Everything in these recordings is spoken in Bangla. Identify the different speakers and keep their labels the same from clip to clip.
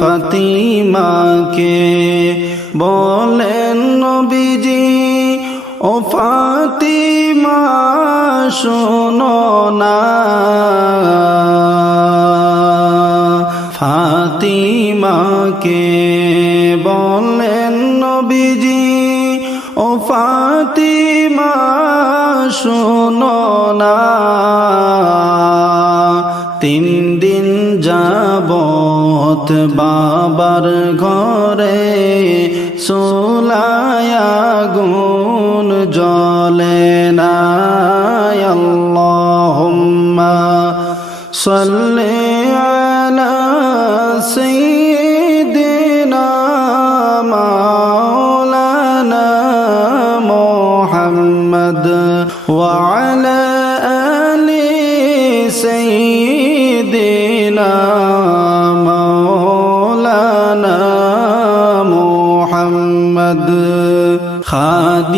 Speaker 1: ফাতিমাকে বলেন নবীজি, ও ফাতিমা, শোনো না। ফাতিমাকে বলেন নবীজি, ও ফাতিমা, শোনো না। তিন দিন যাবত বাবার ঘরে সোলায়া গুণ জলে না আল্লাহুম্মা সাল্লি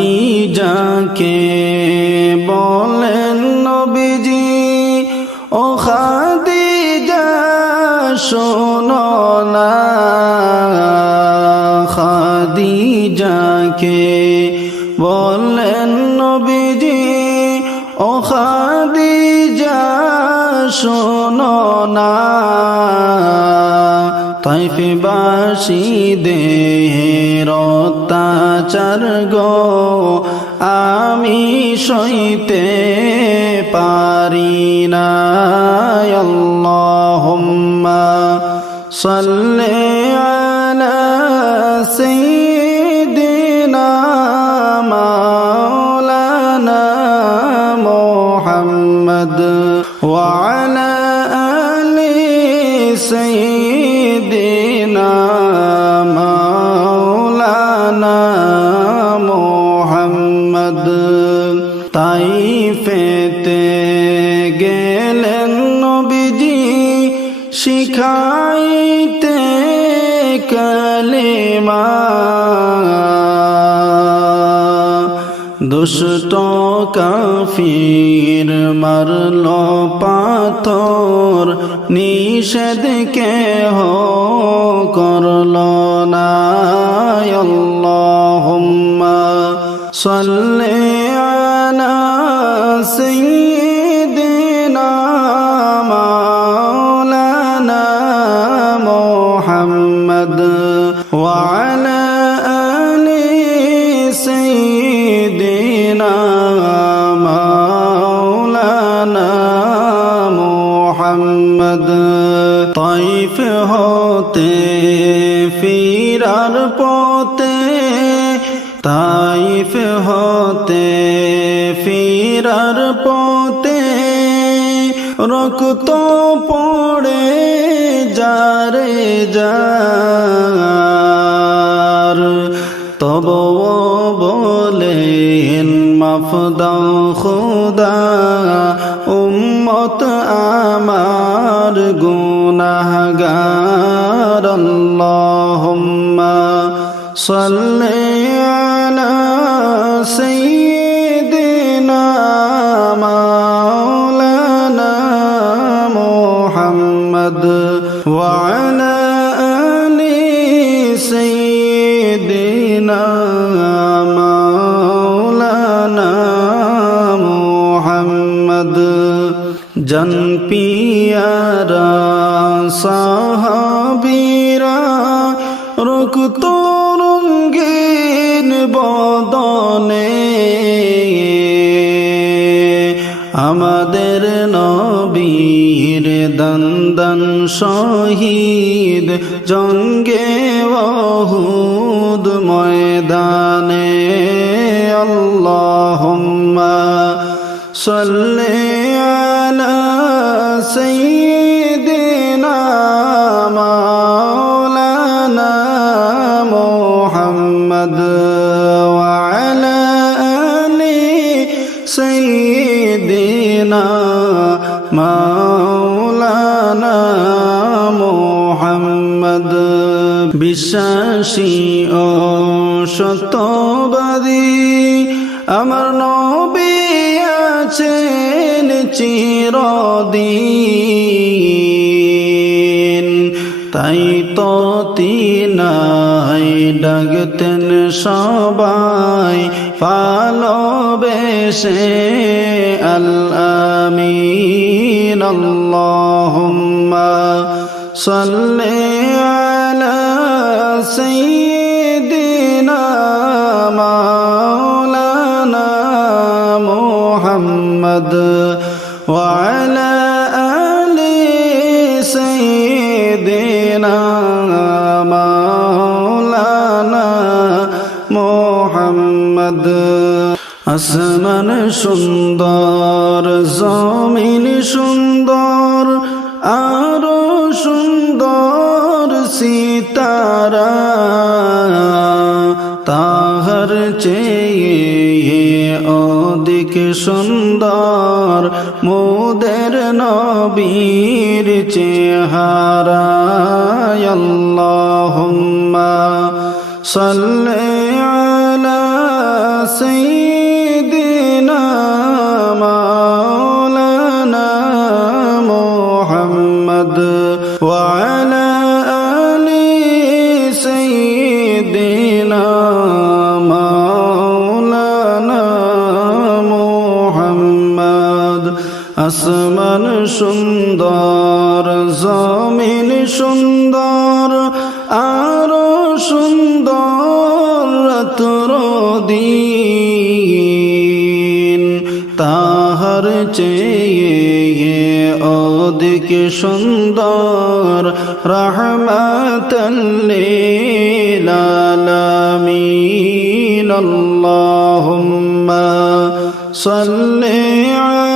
Speaker 1: খাদিজাকে বলেন নবীজি ও খাদিজা শোনো না। খাদিজাকে বলেন নবীজি ও খাদিজা শোনো তাইফবাসী দেহের অত্যাচার গো আমি সইতে পারি না আল্লাহুম্মা সাইয়্যিদিনা মাওলানা মুহাম্মদ তাইফেতে গেলেন নবীজি শিখাইতে কালেমা দুষ্ট কাফির মারল পাথর নিষেধ কেহ করল না আল্লাহুম্মা সাল্লি তাইফ হতে, ফিরার পথে। তাইফ হতে, ফিরার পথে। রক্ত পড়ে যারে যার। তব বলেন মাফদাও খুদা, উম্মত আমার গুনাহগার আল্লাহুম্মা সাল্লি আলা সাইয়্যিদিনা জন পিয়ারা সাহাবীরা রক্ত রঙ্গিন বদনে। আমাদের নবীর দন্দন শহীদ জঙ্গে ওহুদ ময়দানে। আল্লাহুম্মা সাল্লি আলা সাইয়্যিদিনা মাওলানা মুহাম্মদ ওয়া আলা আলি সাইয়্যিদিনা মাওলানা মুহাম্মদ বিশ্বাসী ও সত্যবাদী আমার চিরদিন। তাই ততিনাই ডাকতেন সবাই ভালোবেসে আল আমিন আল্লাহুম্মা সাল্লি وعلى آل سيدنا مولانا محمد আসমান সুন্দর জমিন সুন্দর আরো সুন্দর সিতারা তাহার চেয়ে অধিক সুন্দর মোদের নবীর চেহারা আল্লাহুম্মা সাল্লি আলা সাইয়্যিদিনা আসমান সুন্দর, জমিন সুন্দর, আরও সুন্দর রাত্র দিন। তাহার চেয়ে অধিক সুন্দর রহমতল্লিলালামিন আল্লাহুম্মা সাল্লি আলা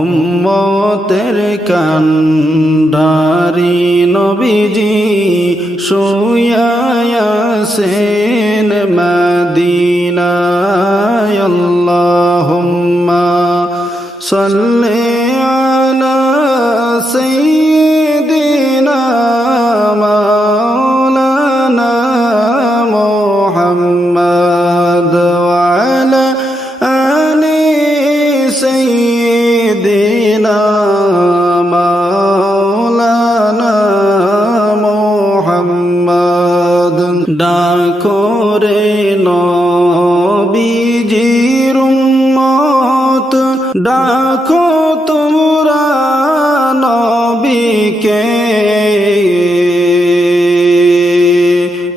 Speaker 1: উম্মতের কান্ডারি নবীজি শুয়ায়াসেন মদিনায়। আল্লাহুম্মা সাল্লি আলা সাইয়্যিদিনা মাওলানা মুহাম্মদ ওয়া ডাকো তোমরা নবীকে।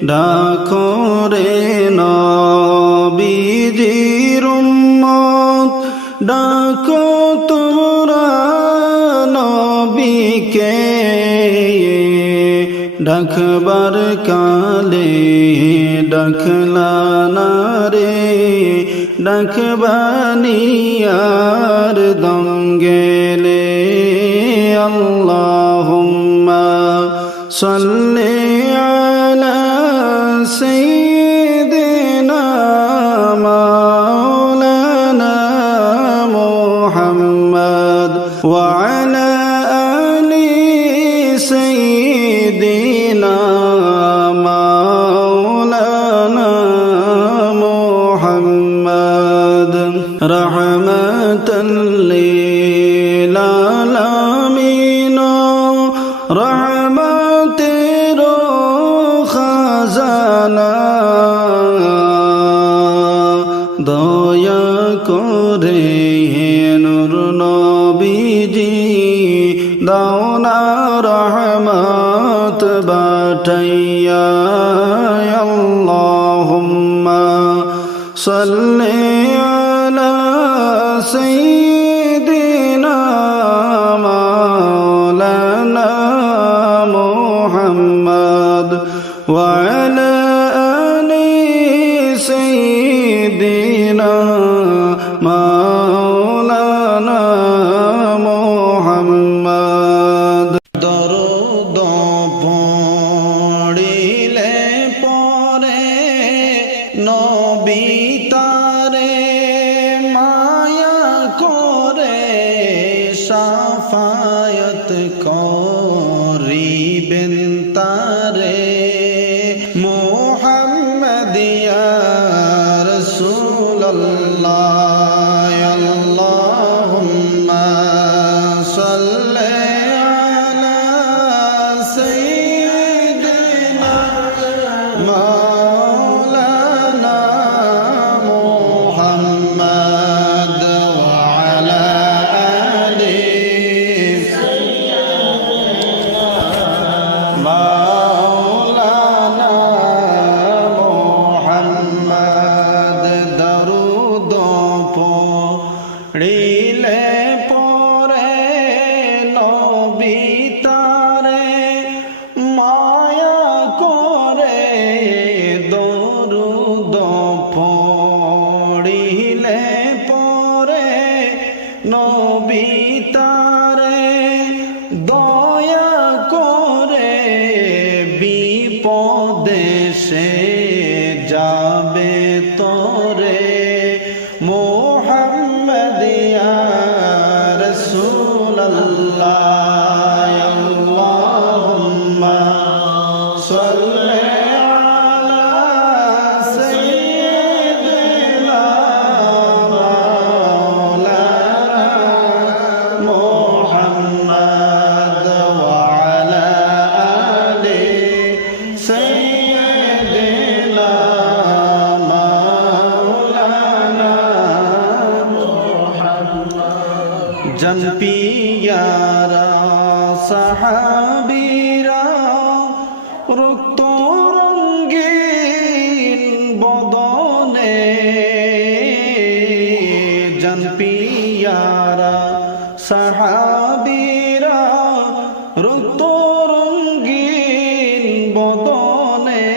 Speaker 1: ডাকো রে নবীজির উম্মত। ডাকো তোমরা নবীকে। ডাকবার কালে ডাকলা না রে ডাকবানিয়ার দম গেলে আল্লাহুম্মা সাল্লি আলা সাইয়্যিদিনা দয়া করে নূর নবীজি দাওনা রহমত বাটাইয়া আল্লাহুম্মা সাল্লি يا رسول الله. যাবে তোরে সাহাবীরা রক্ত রঙ্গিন বদনে জন পিয়ারা সাহাবীরা রক্ত রঙ্গিন বদনে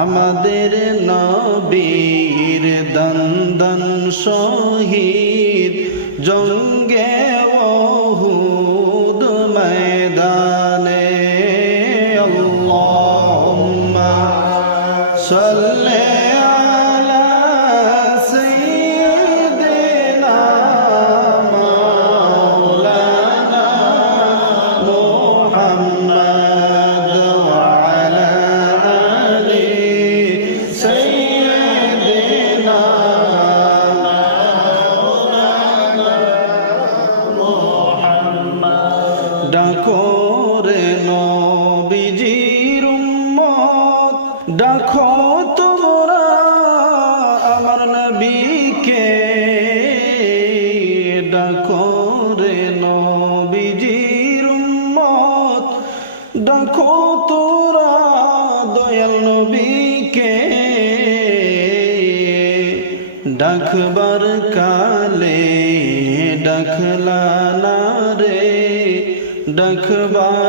Speaker 1: আমাদের নবীর দন্দন শহীদ জঙ্গে ডাকো তোরা দয়াল নবীকে। ডাকবার কালে ডাকলা রে ডাকবানি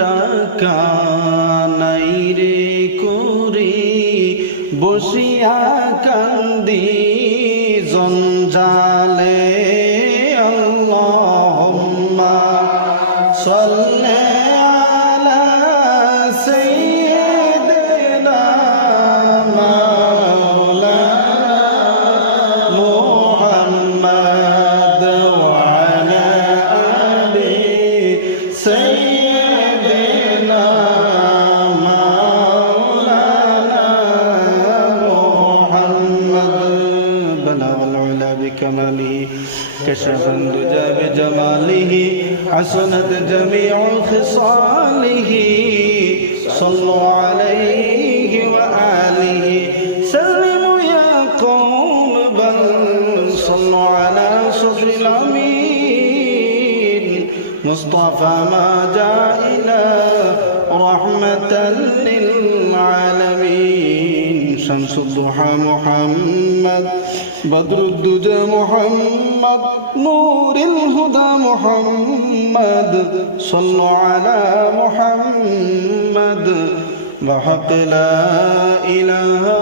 Speaker 1: টাকা নাই রে করি। বসিয়া কান্দি জঞ্জালে, আল্লাহুম্মা সাল্লি আলা সাইয়্যিদিনা মাওলানা মুহাম্মদ ওয়া আলা كشف الدجى بجماله حسنت جميع خصاله. صلوا عليه وآله. سلموا يا قوم بل صلوا على صدر الأمين. مصطفى ما جاء إلى رحمة للعالمين. شمس الضحى محمد بدر الدجى محمد نور الهدى محمد صلوا على محمد بحق لا إله